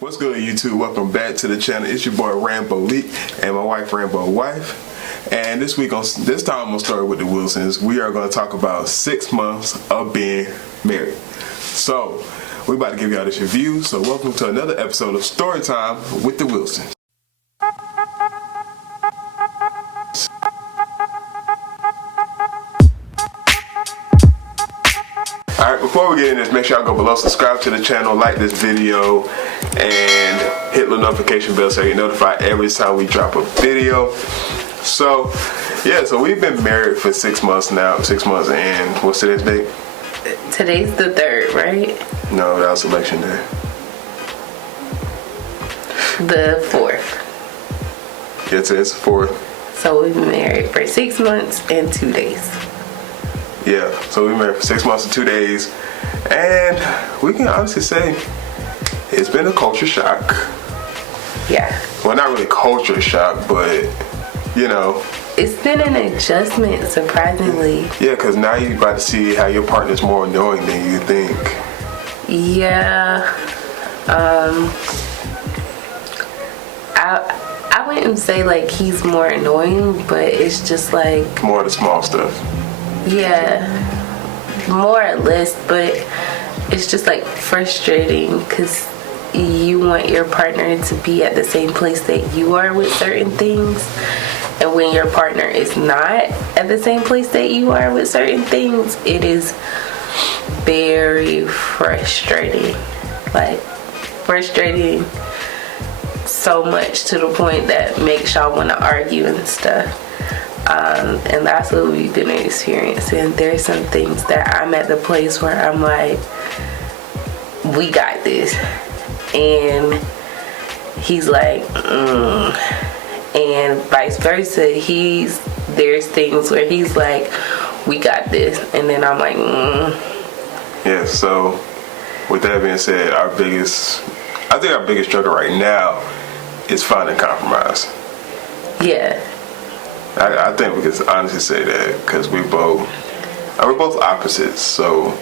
What's good, YouTube? Welcome back to the channel. It's your boy Rambo Leak and my wife Rambo Wife. And this time I'm gonna start with the Wilsons. We are gonna talk about 6 months of being married. So we about to give y'all this review. So welcome to another episode of Storytime with the Wilsons. Alright, before we get into this, make sure y'all go below, subscribe to the channel, like this video, and hit the notification bell so you're notified every time we drop a video. So, yeah, so we've been married for 6 months now, 6 months, and what's today's date? Today's the 3rd, right? No, that was election day. The 4th. Yeah, today's the 4th. So we've been married for 6 months and 2 days. Yeah, so we've been married for 6 months and 2 days, and we can honestly say it's been a culture shock. Yeah. Well, not really culture shock, but, you know. It's been an adjustment, surprisingly. Yeah, because now you're about to see how your partner's more annoying than you think. Yeah. I wouldn't say like he's more annoying, but it's just like more of the small stuff. Yeah, more or less, but it's just like frustrating because you want your partner to be at the same place that you are with certain things, and when your partner is not at the same place that you are with certain things, it is very frustrating. Like, frustrating so much to the point that makes y'all want to argue and stuff. And that's what we've been experiencing. There's some things that I'm at the place where I'm like, we got this. And he's like, and vice versa. There's things where he's like, we got this. And then I'm like, Yeah, so with that being said, I think our biggest struggle right now is finding compromise. Yeah. I think we can honestly say that because we're both opposites, so.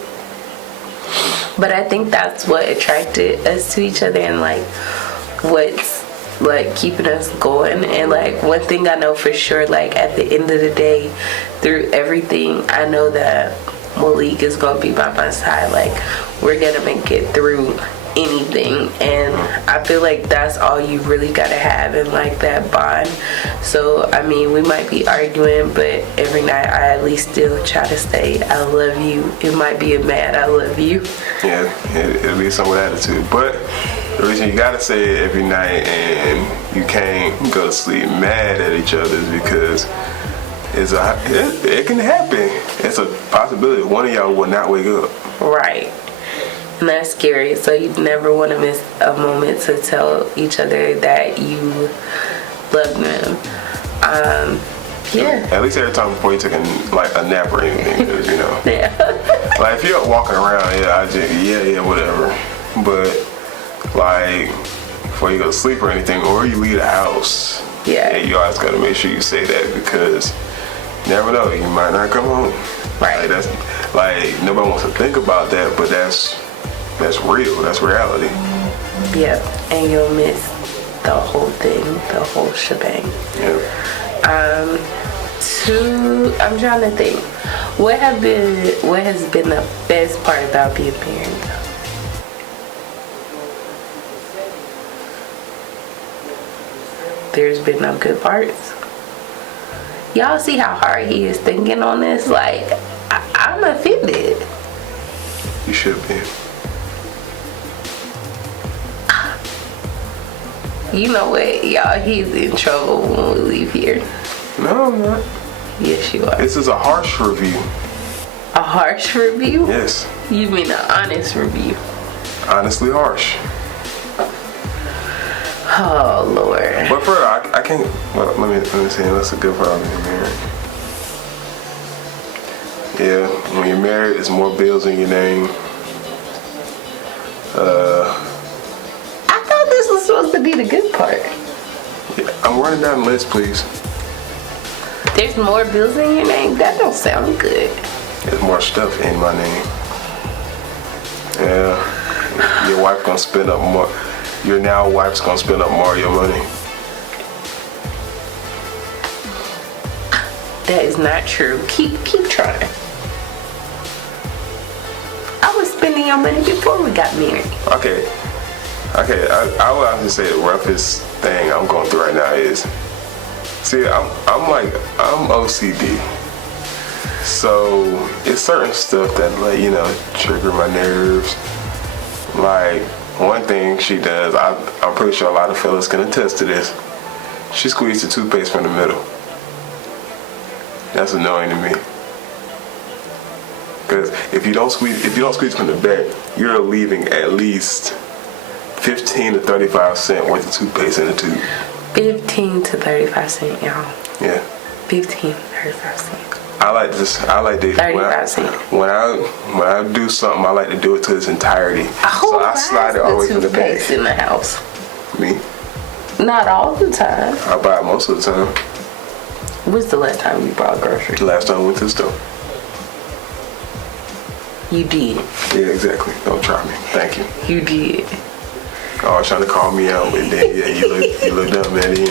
But I think that's what attracted us to each other and like what's like keeping us going. And like one thing I know for sure, like at the end of the day, through everything, I know that Malik is gonna be by my side. Like we're gonna make it through anything, and I feel like that's all you really gotta have in like that bond. So I mean, we might be arguing, but every night I at least still try to say I love you. It might be a mad I love you. Yeah, it'll be some with attitude, but the reason you gotta say it every night and you can't go to sleep mad at each other is because it can happen. It's a possibility one of y'all will not wake up. Right. And that's scary, so you never want to miss a moment to tell each other that you love them. Yeah. At least every time before you take a nap or anything, because you know. Yeah. Like if you're walking around, whatever. But like before you go to sleep or anything, or you leave the house, yeah, you always got to make sure you say that because you never know, you might not come home. Right. Like that's like nobody wants to think about that, but that's real. That's reality. Yep, and you'll miss the whole thing, the whole shebang. Yep. I'm trying to think. What has been the best part about being married? There's been no good parts. Y'all see how hard he is thinking on this? Like, I'm offended. You should be. You know what, y'all, he's in trouble when we leave here. No, I'm not. Yes, you are. This is a harsh review. A harsh review? Yes. You mean an honest review? Honestly harsh. Oh, Lord. But for I can't, well, let me say, that's a good part of being married. Yeah, when you're married, there's more bills in your name. This was supposed to be the good part. Yeah, I'm running down the list, please. There's more bills in your name? That don't sound good. There's more stuff in my name. Yeah, your wife gonna spend up more. your now wife's gonna spend up more of your money. That is not true. Keep trying. I was spending your money before we got married. Okay. I would have to say the roughest thing I'm going through right now is, see, I'm OCD. So it's certain stuff that, like, you know, trigger my nerves. Like, one thing she does, I'm pretty sure a lot of fellas can attest to this. She squeezes the toothpaste from the middle. That's annoying to me. Because if you don't squeeze from the back, you're leaving at least 15 to 35 cents worth of toothpaste in the tube. 15 to 35 cents, y'all. Yeah. 15 to 35 cents. I like to 35 cents. When I do something, I like to do it to its entirety. So I slide it all the way from the back. Toothpaste in the house. Me? Not all the time. I buy it most of the time. When's the last time you bought groceries? Last time I went to the store. You did. Yeah, exactly. Don't try me. Thank you. You did. Oh, trying to call me out, and then you look dumb at the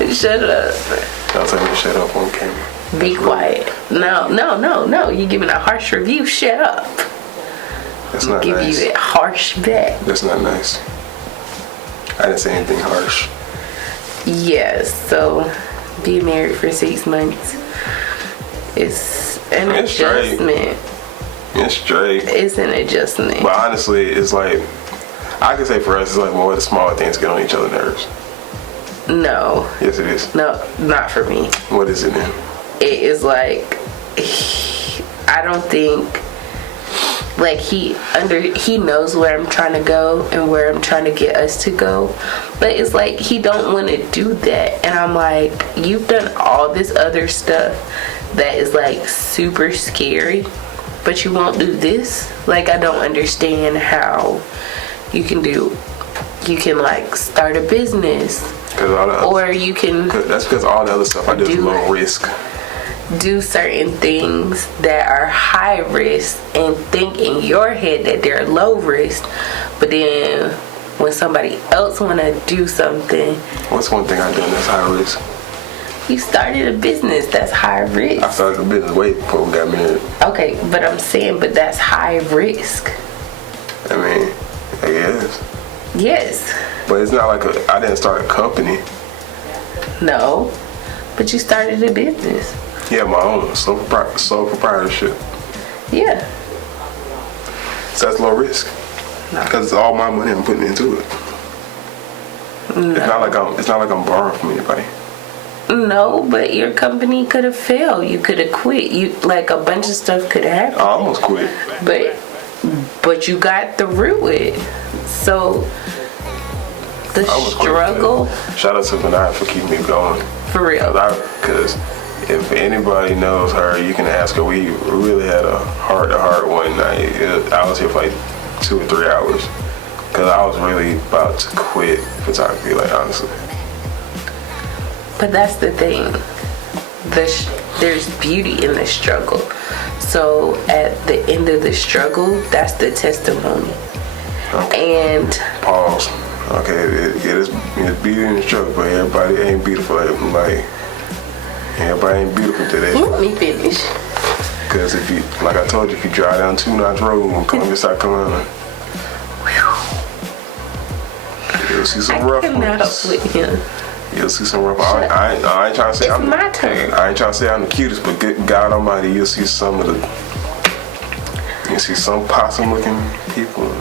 end. Shut up. Don't tell me to shut up on camera. Be quiet. No. You're giving a harsh review. Shut up. That's not nice. Give you that harsh back. That's not nice. I didn't say anything harsh. Yes. So, being married for 6 months is an adjustment. It's straight. It's an adjustment. But honestly, it's like, I can say for us, it's like more of the smaller things get on each other's nerves. No. Yes, it is. No, not for me. What is it then? It is like, I don't think, like, he knows where I'm trying to go and where I'm trying to get us to go, but it's like he don't want to do that. And I'm like, you've done all this other stuff that is like super scary, but you won't do this. Like, I don't understand how you can like start a business, or you can. That's because all the other stuff I do is low risk. Do certain things that are high risk and think in your head that they're low risk, but then when somebody else want to do something. What's one thing I done that's high risk? You started a business that's high risk. I started a business way before we got married. Okay, but I'm saying, but that's high risk. I mean, I guess. Yes. But it's not like I didn't start a company. No, but you started a business. Yeah, my own sole proprietorship. Yeah. So that's low risk. No. Because it's all my money I'm putting into it. No. It's not like I'm borrowing from anybody. No, but your company could have failed. You could have quit. You like a bunch of stuff could have happened. I almost quit. But you got through it. So the struggle. Shout out to Benai for keeping me going. For real. Because if anybody knows her, you can ask her. We really had a heart-to-heart one night. I was here for like 2 or 3 hours. Because I was really about to quit photography, like, honestly. But that's the thing. There's beauty in the struggle. So at the end of the struggle, that's the testimony. Okay. And pause. Okay, it's beauty in the struggle, but everybody ain't beautiful. Like, everybody ain't beautiful today. Let me finish. Because if you, like I told you, if you drive down 2 Notch Road in Columbia, South Carolina, you'll see some rough ones. With him. You'll see some rough. I ain't trying to say it's my turn. I ain't trying to say I'm the cutest, but good God Almighty, you'll see some possum looking people.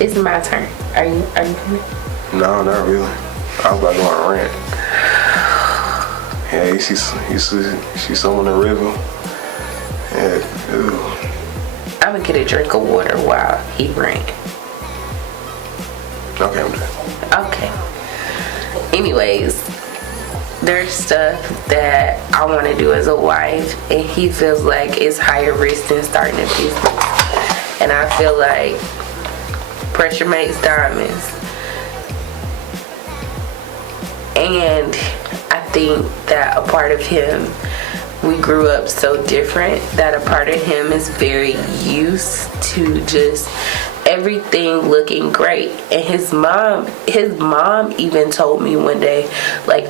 It's my turn. Are you finished? No, not really. I was about to go on a rant. Yeah, you see someone in the river. Yeah, ew. I'm gonna get a drink of water while he rant. Okay, I'm done. Okay. Anyways, there's stuff that I want to do as a wife, and he feels like it's higher risk than starting a business. And I feel like pressure makes diamonds. And I think that a part of him, we grew up so different that a part of him is very used to just everything looking great. And his mom even told me one day, like,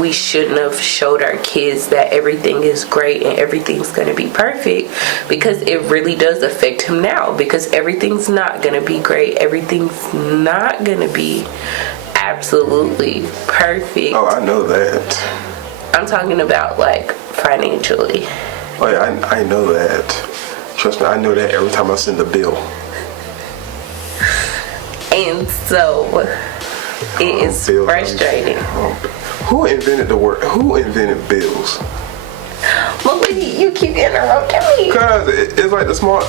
we shouldn't have showed our kids that everything is great and everything's going to be perfect, because it really does affect him now, because everything's not going to be great. Everything's not going to be absolutely perfect. Oh, I know that. I'm talking about, like, financially. Oh yeah, I know that. Trust me, I know that every time I send a bill. And so it is frustrating. Who invented the word? Who invented bills? Well, you keep interrupting me. Cause it's like the small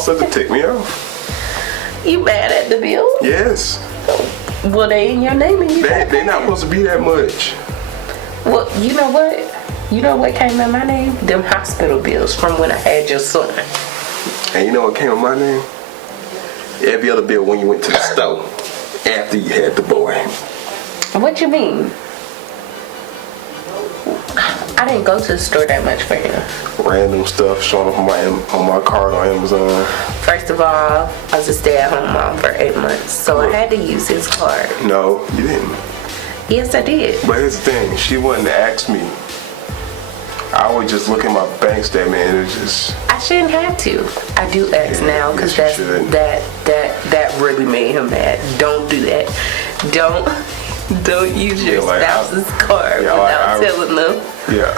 stuff that tick me off. You mad at the bill? Yes. Well, they in your name and They not supposed to be that much. Well, you know what? You know what came in my name? Them hospital bills from when I had your son. And you know what came in my name? Every other bill when you went to the store after you had the boy. What you mean? I didn't go to the store that much for him. Random stuff showing up on my card on Amazon. First of all, I was a stay-at-home mom for 8 months, so I had to use his card. No, you didn't. Yes, I did. But here's the thing, she wouldn't ask me. I would just look at my bank statement and it just... I shouldn't have to. I do ask now, because that really made him mad. Don't do that. Don't use your spouse's card without telling them. Yeah,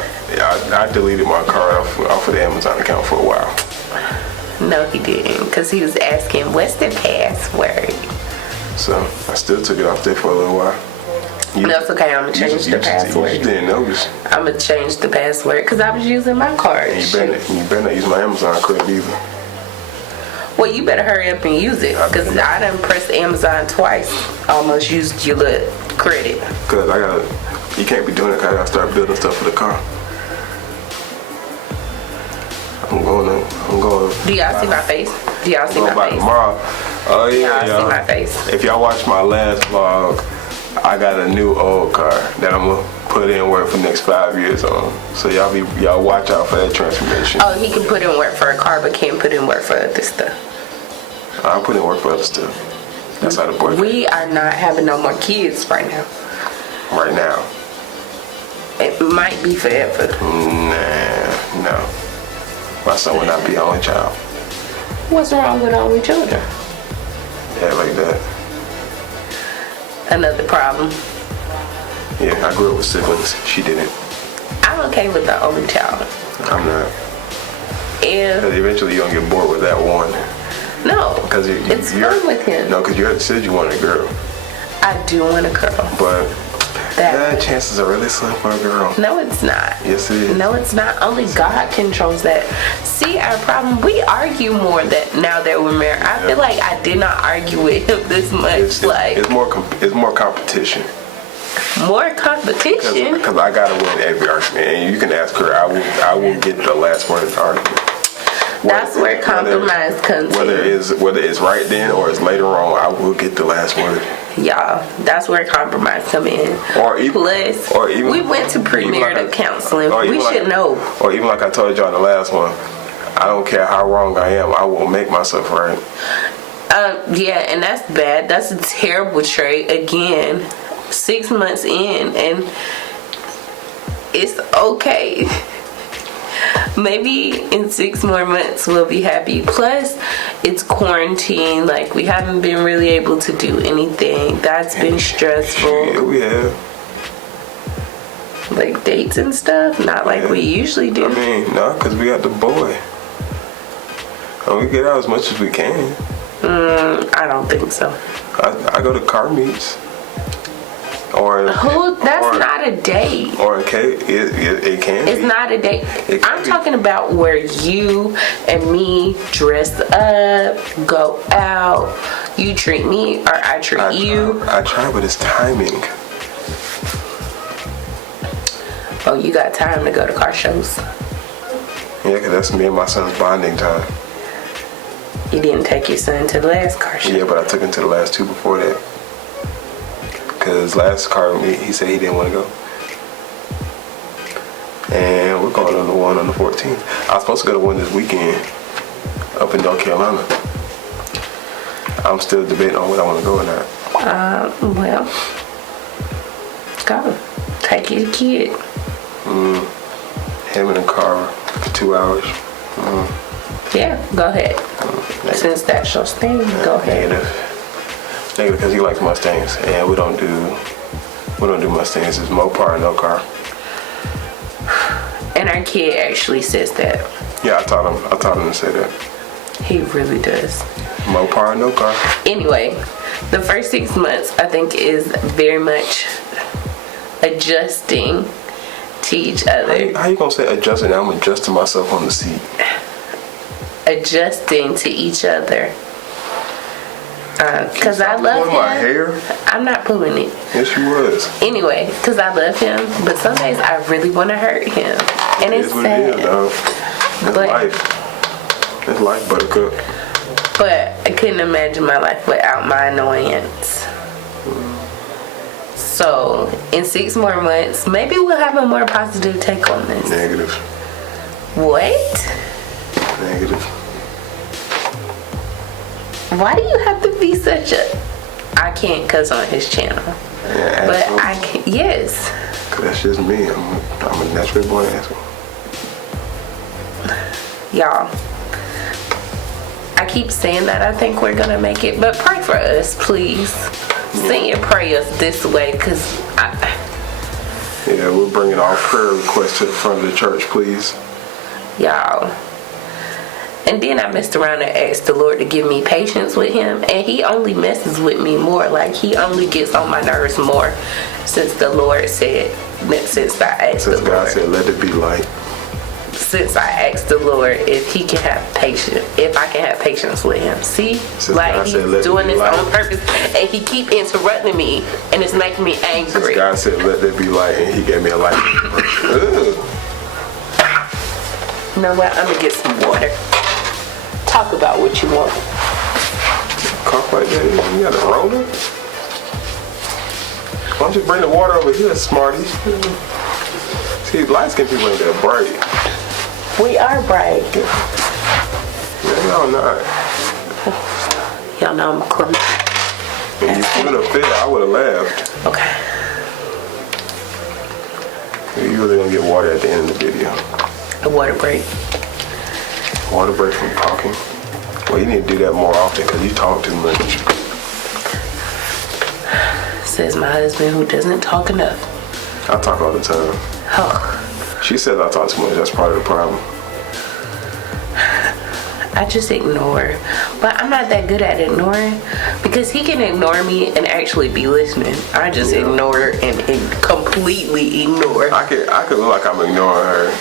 I deleted my card off of the Amazon account for a while. No, he didn't, because he was asking, what's the password? So I still took it off there for a little while. That's okay, I'm going to change the password. You didn't notice. I'm going to change the password because I was using my card. And you better not use my Amazon credit either. Well, you better hurry up and use it, because I done pressed Amazon twice. Almost used your little credit. Because you can't be doing it, because I got to start building stuff for the car. I'm going. Do y'all see my face? Do y'all see my face? Tomorrow. Oh yeah, y'all see my face. If y'all watch my last vlog, I got a new old car that I'm gonna put in work for the next 5 years on. So y'all watch out for that transformation. Oh, he can put in work for a car, but can't put in work for other stuff. I'll put in work for other stuff. That's how the boy. We are not having no more kids right now. Right now. It might be forever. Nah, no. My son will not be the only child. What's wrong with only children? Yeah, like that. Another problem. Yeah, I grew up with siblings. She didn't. I'm okay with the only child. I'm not. And eventually you're gonna get bored with that one. No, because it's fun with him. No, because you said you wanted a girl. I do want a girl. But chances are really slim for a girl. No, it's not. Yes, it is. No, it's not. Only God controls that. See, our problem, we argue more that now that we're married. I feel like I did not argue with him this much. It's more competition. More competition? Because I gotta win every argument, and you can ask her. I will get the last word in the argument. That's where compromise comes in. Whether it's right then or it's later on, I will get the last word. Y'all, that's where compromise come in. We went to premarital counseling. We should know. Or even like I told y'all in the last one, I don't care how wrong I am, I will make myself right. Yeah, and that's bad. That's a terrible trait. Again, 6 months in, and it's okay. Maybe in 6 more months we'll be happy. Plus, it's quarantine. Like, we haven't been really able to do anything. That's been stressful. Yeah, we have. Like dates and stuff? Not like we usually do. I mean, no, because we got the boy. And we get out as much as we can. I don't think so. I go to car meets. That's not a date. Or it can It's be. Not a date. I'm talking about where you and me dress up, go out, you treat me or I treat you. I try, but it's timing. Oh, you got time to go to car shows? Yeah, because that's me and my son's bonding time. You didn't take your son to the last car show? Yeah, but I took him to the last 2 before that. Because last car meet, he said he didn't want to go. And we're going on the one on the 14th. I was supposed to go to one this weekend up in North Carolina. I'm still debating on what I want to go or not. Well, go. Take your kid. Him in the car for 2 hours. Yeah, go ahead. Since that's your thing, go ahead. Negative, because he likes Mustangs, and we don't do Mustangs. It's Mopar, no car. And our kid actually says that. Yeah, I taught him to say that. He really does. Mopar, no car. Anyway, the first 6 months I think is very much adjusting to each other. How you gonna say adjusting? I'm adjusting myself on the seat. Adjusting to each other. Because I love him. My hair? I'm not pulling it. Yes, you was. Anyway, because I love him, but some days I really want to hurt him. And it's what sad. it is, dog. That's life. That's life, buttercup. But I couldn't imagine my life without my annoyance. So, in 6 more months, maybe we'll have a more positive take on this. Negative. What? Negative. Why do you have to be such a... I can't cuss on his channel. Yeah, but asshole. I can... Yes. Cause that's just me. I'm a naturally born asshole. Y'all, I keep saying that I think we're gonna make it, but pray for us, please. Send your prayers this way, because Yeah, we're bringing our prayer requests to the front of the church, please. y'all. And then I messed around and asked the Lord to give me patience with him, and he only messes with me more. Like, he only gets on my nerves more since the Lord said, since I asked the Since God Lord. said, let it be light. Since I asked the Lord if he can have patience, if I can have patience with him. See? Since like, God he's said, let doing it be this light. on purpose, and he keep interrupting me, and it's making me Since angry. God said, let there be light, and he gave me a light. Ugh. You know what? I'm gonna get some water. Talk about what you want. Cough like that, you got a roller? Why don't you bring the water over here, smarty? See, light-skinned people ain't that bright. We are bright. Yeah, y'all not. Y'all know I'm clumsy. If you would have fit, I would have laughed. Okay. You really gonna get water at the end of the video. A water break. Water break from talking. Well, you need to do that more often because you talk too much. Says my husband who doesn't talk enough. I talk all the time. Oh, She says I talk too much. That's part of the problem. I just ignore. But I'm not that good at ignoring because he can ignore me and actually be listening. I just ignore and completely ignore. I could look like I'm ignoring her,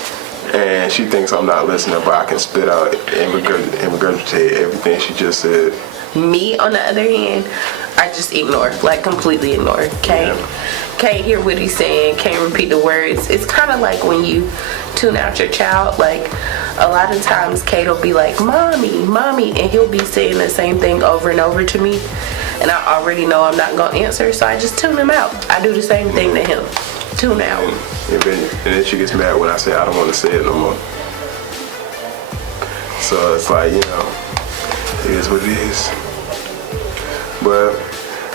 and she thinks I'm not listening, but I can spit out and regurgitate everything she just said. Me, on the other hand, I just ignore, like completely ignore. Can't hear what he's saying, can't repeat the words. It's kind of like when you tune out your child. Like, a lot of times Kate will be like, mommy, mommy, and he'll be saying the same thing over and over to me, and I already know I'm not gonna answer, so I just tune him out. I do the same thing to him. Tune out. And then she gets mad when I say I don't want to say it no more. So it's like, it is what it is. But,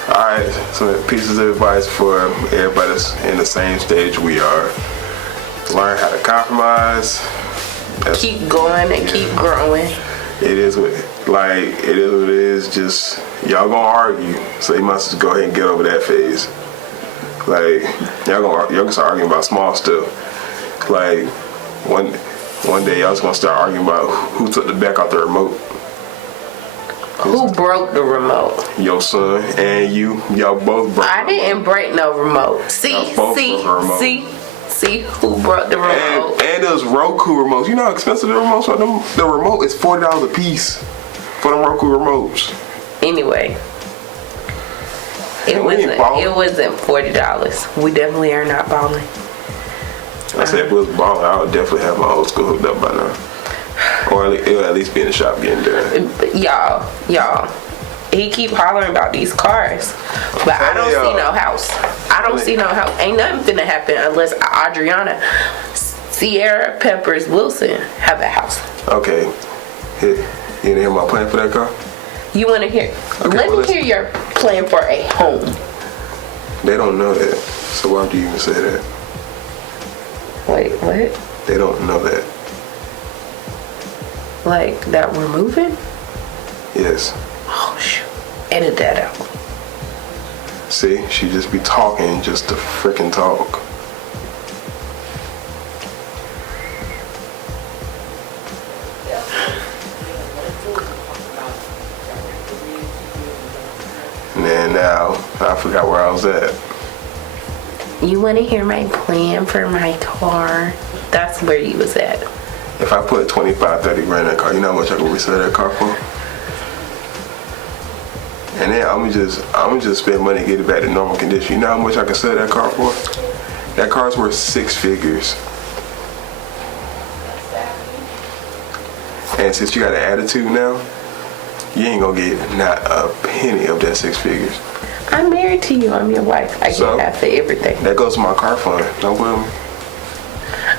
alright, some pieces of advice for everybody that's in the same stage we are. Learn how to compromise. Keep going and keep growing. It is what it is. Just, y'all gonna argue, so you must just go ahead and get over that phase. Like, y'all gonna start arguing about small stuff. Like, one day y'all just gonna start arguing about who took the back off the remote. Who broke the remote? Your son and you. Y'all both broke. I didn't break no remote. See who broke the remote. And those Roku remotes. You know how expensive the remotes are? The remote is $40 a piece for the Roku remotes. Anyway. It wasn't $40. We definitely are not balling. I said if it was balling, I would definitely have my old school hooked up by now. Or it would at least be in the shop getting done. Y'all. He keep hollering about these cars, but I don't see no house. I don't see no house. Ain't nothing finna happen unless Adriana, Sierra, Peppers, Wilson have a house. Okay. You didn't hear my plan for that car? You want to hear? Let me hear your plan for a home. They don't know that. So why do you even say that? Wait, what? They don't know that. Like that we're moving? Yes. Oh shoot! Edit that out. See, she just be talking just to freaking talk. And then now, I forgot where I was at. You want to hear my plan for my car? That's where you was at. If I put 25, 30 grand in that car, you know how much I can resell that car for? And then I'm gonna just spend money to get it back to normal condition. You know how much I can sell that car for? That car's worth 6 figures. And since you got an attitude now, you ain't gonna get not a penny of that 6 figures. I'm married to you. I'm your wife. I get half of everything. That goes to my car fund. Don't blame me.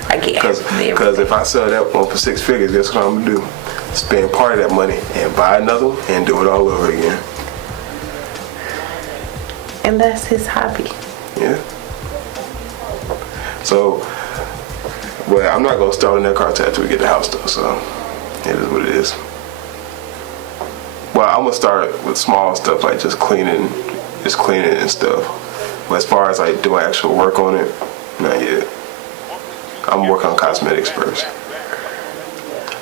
I get half of everything. Because if I sell that one for 6 figures, guess what I'm gonna do? Spend part of that money and buy another one and do it all over again. And that's his hobby. Yeah. So, well, I'm not gonna start on that car till we get the house though. So, it is what it is. Well, I'm gonna start with small stuff like just cleaning and stuff. But as far as like doing actual work on it, not yet. I'm working on cosmetics first.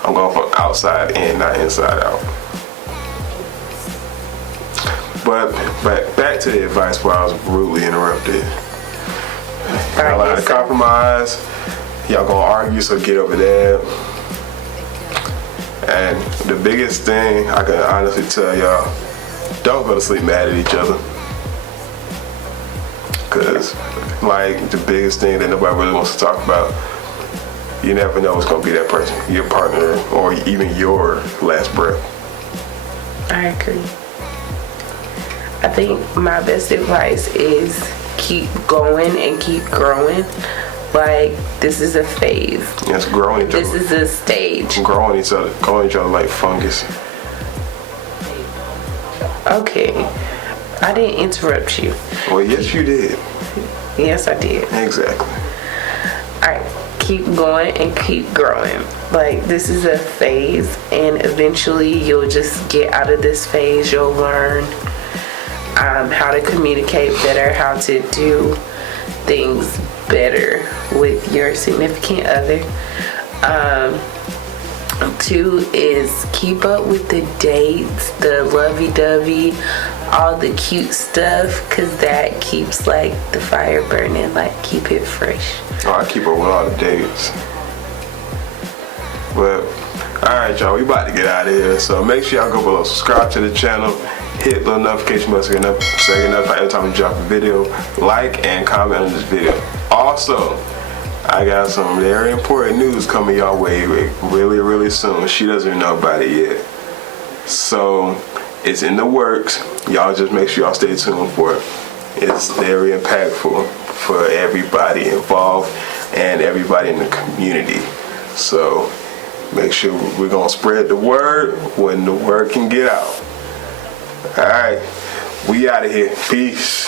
I'm going from outside in, not inside out. But back to the advice where I was rudely interrupted. Y'all like to compromise. Y'all gonna argue, so get over that. And the biggest thing I can honestly tell y'all, don't go to sleep mad at each other. Cause like the biggest thing that nobody really wants to talk about, you never know what's gonna be that person, your partner, or even your last breath. I agree. I think my best advice is keep going and keep growing. Like, this is a phase. Yes, growing each other. This is a stage. Growing each other like fungus. Okay. I didn't interrupt you. Well, yes, you did. Yes, I did. Exactly. Alright, keep going and keep growing. Like, this is a phase, and eventually you'll just get out of this phase. You'll learn how to communicate better, how to do things better with your significant other. 2 is keep up with the dates, the lovey-dovey, all the cute stuff, because that keeps like the fire burning, like keep it fresh. Oh, I keep up with all the dates. But alright, y'all, we about to get out of here. So make sure y'all go below, subscribe to the channel, hit the notification bell so you get notified every time we drop a video, like and comment on this video. Also, I got some very important news coming y'all way really, really soon. She doesn't even know about it yet. So it's in the works. Y'all just make sure y'all stay tuned for it. It's very impactful for everybody involved and everybody in the community. So make sure we're gonna spread the word when the word can get out. All right, we out of here. Peace.